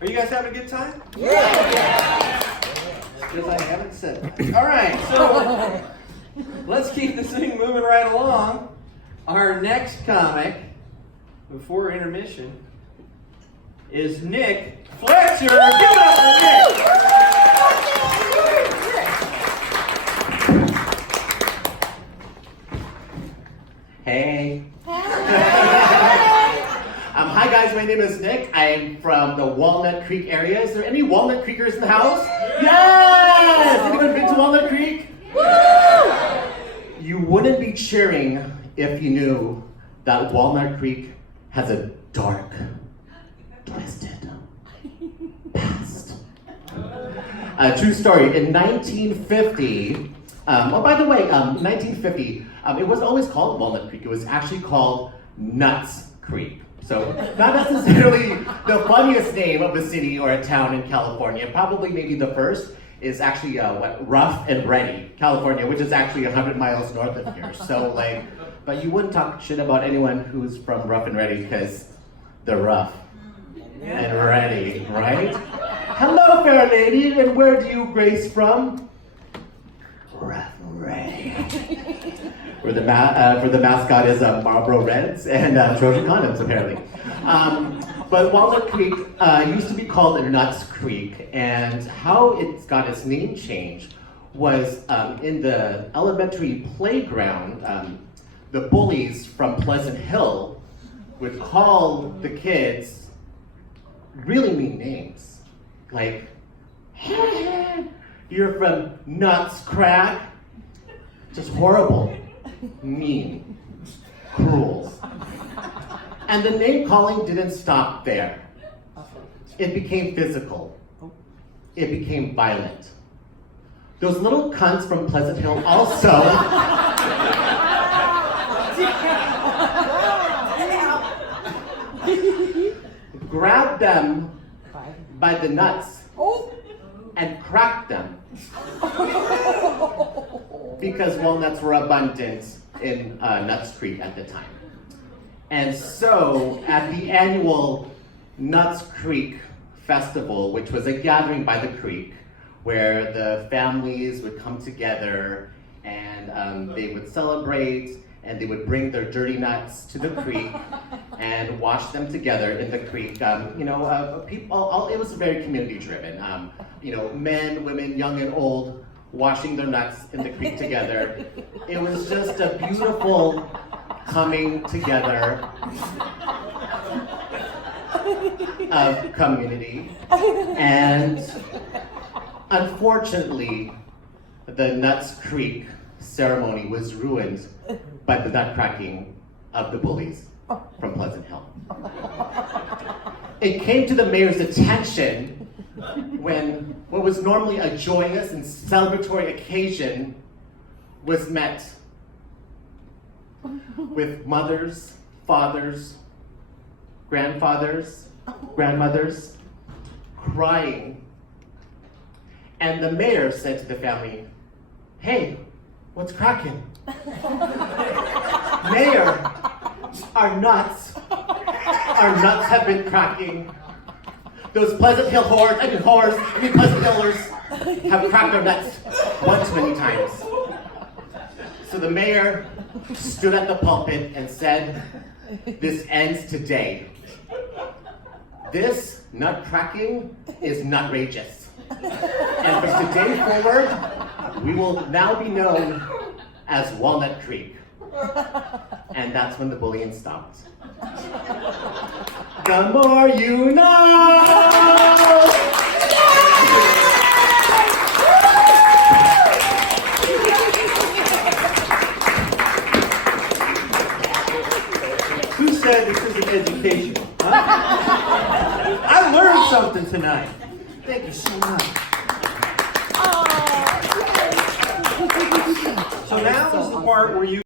Are you guys having a good time? Yeah! Because I haven't said that. All right, so let's keep this thing moving right along. Our next comic, before intermission, is Nick Fletcher. Give it up for Nick! Hey. Hi guys, my name is Nick. I'm from the Walnut Creek area. Is there any Walnut Creekers in the house? Yes! Anyone been to Walnut Creek? Woo! You wouldn't be cheering if you knew that Walnut Creek has a dark, twisted past. True story. In 1950, by the way, 1950, it wasn't always called Walnut Creek. It was actually called Nuts Creek. So not necessarily the funniest name of a city or a town in California. Probably maybe the first is actually Rough and Ready, California, which is actually 100 miles north of here. So but you wouldn't talk shit about anyone who's from Rough and Ready because they're rough and ready, right? Hello, fair lady, and where do you grace from? Rough and Ready. For the mascot is Marlboro Reds and Trojan condoms, apparently. But Walnut Creek used to be called Nuts Creek, and how it got its name changed was in the elementary playground. The bullies from Pleasant Hill would call the kids really mean names, like, "You're from Nuts Crack," just horrible. Mean, cruel. And the name calling didn't stop there. It became physical. It became violent. Those little cunts from Pleasant Hill also grabbed them by the nuts and cracked them. Because walnuts were abundant in Nuts Creek at the time. And so, at the annual Nuts Creek Festival, which was a gathering by the creek, where the families would come together and they would celebrate, and they would bring their dirty nuts to the creek and wash them together in the creek. People, it was very community driven. Men, women, young and old, washing their nuts in the creek together. It was just a beautiful coming together of community. And unfortunately, the Nuts Creek ceremony was ruined by the nut cracking of the bullies from Pleasant Hill. It came to the mayor's attention when what was normally a joyous and celebratory occasion was met with mothers, fathers, grandfathers, grandmothers crying. And the mayor said to the family, "Hey, what's cracking?" "Mayor, our nuts have been cracking. Those Pleasant Hill Pleasant Hillers have cracked our nuts one too many times." So the mayor stood at the pulpit and said, "This ends today. This nut cracking is nutrageous. And from today forward, we will now be known as Walnut Creek." And that's when the bullying stopped. The more you know! Who said this isn't educational? Huh? I learned something tonight. Thank you so much. So now is the part where you